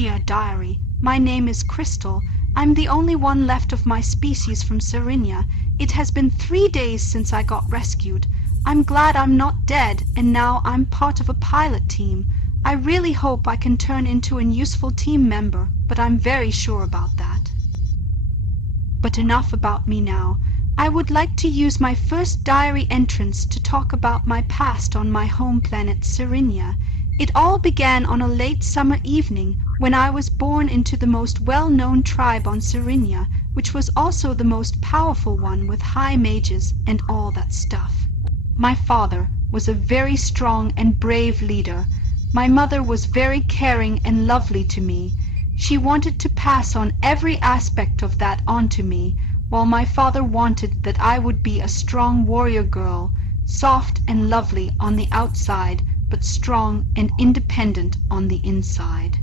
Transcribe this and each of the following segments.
Dear Diary, my name is Krystal. I'm the only one left of my species from Cerinia. It has been 3 days since I got rescued. I'm glad I'm not dead, and now I'm part of a pilot team. I really hope I can turn into a useful team member, but I'm very sure about that. But enough about me now. I would like to use my first diary entrance to talk about my past on my home planet Cerinia. It all began on a late summer evening when I was born into the most well-known tribe on Cerinia, which was also the most powerful one with high mages and all that stuff. My father was a very strong and brave leader. My mother was very caring and lovely to me. She wanted to pass on every aspect of that on to me, while my father wanted that I would be a strong warrior girl, soft and lovely on the outside, but strong and independent on the inside.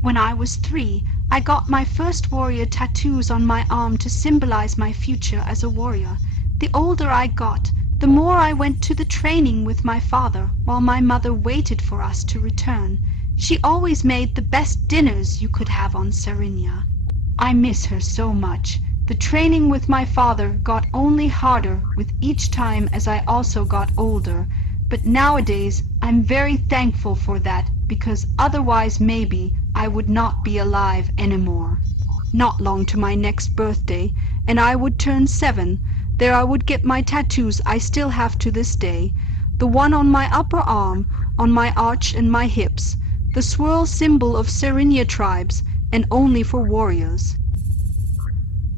When I was 3, I got my first warrior tattoos on my arm to symbolize my future as a warrior. The older I got, the more I went to the training with my father while my mother waited for us to return. She always made the best dinners you could have on Cerinia. I miss her so much. The training with my father got only harder with each time as I also got older, but nowadays I'm very thankful for that, because otherwise maybe I would not be alive anymore. Not long to my next birthday, and I would turn 7. There I would get my tattoos I still have to this day. The one on my upper arm, on my arch and my hips. The swirl symbol of Cerinia tribes, and only for warriors.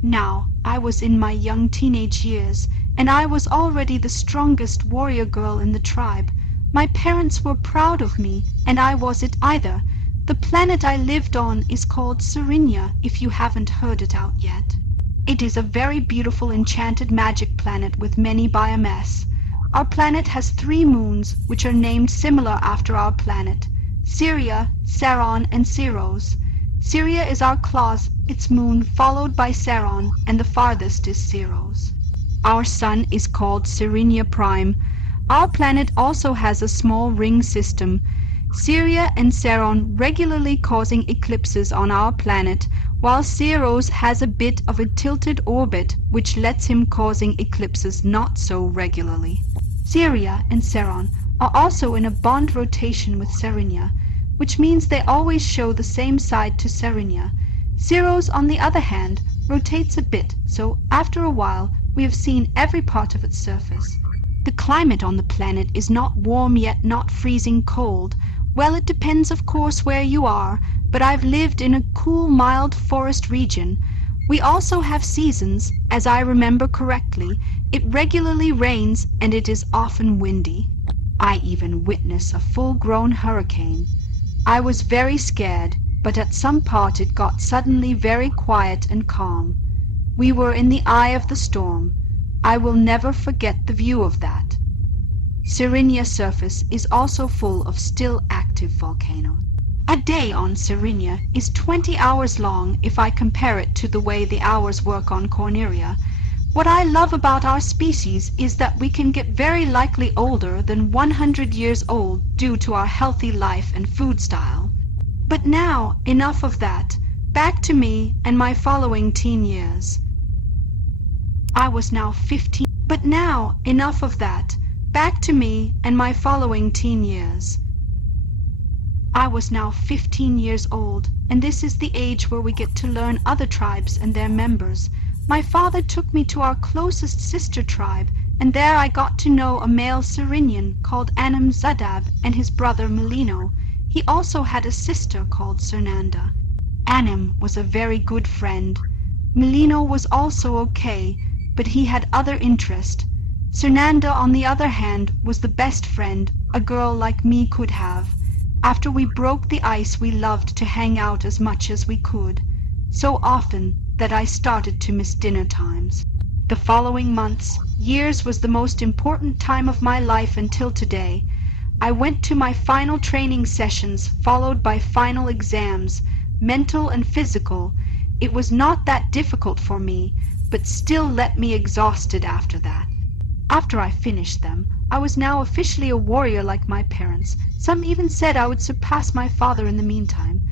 Now, I was in my young teenage years, and I was already the strongest warrior girl in the tribe. My parents were proud of me, and I wasn't either. The planet I lived on is called Cerinia, if you haven't heard it out yet. It is a very beautiful enchanted magic planet with many biomass. Our planet has 3 moons, which are named similar after our planet: Ceria, Ceron, and Ceros. Ceria is our class, its moon, followed by Ceron, and the farthest is Ceros. Our sun is called Cerinia Prime. Our planet also has a small ring system. Ceria and Ceron regularly causing eclipses on our planet, while Ceros has a bit of a tilted orbit which lets him causing eclipses not so regularly. Ceria and Ceron are also in a bond rotation with Cerinia, which means they always show the same side to Cerinia. Ceros, on the other hand, rotates a bit, so after a while we have seen every part of its surface. The climate on the planet is not warm yet not freezing cold. Well, it depends of course where you are, but I've lived in a cool, mild forest region. We also have seasons, as I remember correctly. It regularly rains and it is often windy. I even witnessed a full-grown hurricane. I was very scared, but at some part it got suddenly very quiet and calm. We were in the eye of the storm. I will never forget the view of that. Cerinia's surface is also full of still active volcanoes. A day on Cerinia is 20 hours long if I compare it to the way the hours work on Corneria. What I love about our species is that we can get very likely older than 100 years old due to our healthy life and food style. But now, enough of that. Back to me and my following teen years. I was now 15. But now, enough of that. Back to me and my following teen years. I was now 15 years old, and this is the age where we get to learn other tribes and their members. My father took me to our closest sister tribe, and there I got to know a male Cerinian called Anim and his brother Melino. He also had a sister called Cernanda. Anim was a very good friend. Melino was also okay, but he had other interest. Cernanda, on the other hand, was the best friend a girl like me could have. After we broke the ice, we loved to hang out as much as we could, so often that I started to miss dinner times. The following months, years, was the most important time of my life until today. I went to my final training sessions, followed by final exams, mental and physical. It was not that difficult for me, but still left me exhausted after that. After I finished them, I was now officially a warrior like my parents. Some even said I would surpass my father in the meantime.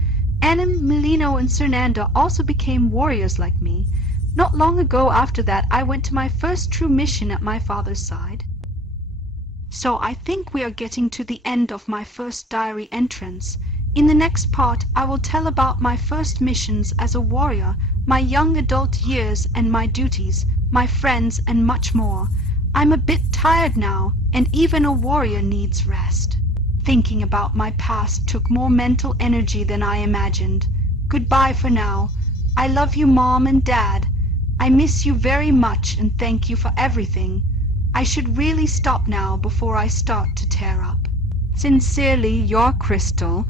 Anim, Melino, and Cernanda also became warriors like me. Not long ago after that I went to my first true mission at my father's side. So I think we are getting to the end of my first diary entrance. In the next part I will tell about my first missions as a warrior, my young adult years and my duties, my friends, and much more. I'm a bit tired now, and even a warrior needs rest. Thinking about my past took more mental energy than I imagined. Goodbye for now. I love you, Mom and Dad. I miss you very much and thank you for everything. I should really stop now before I start to tear up. Sincerely, your Krystal.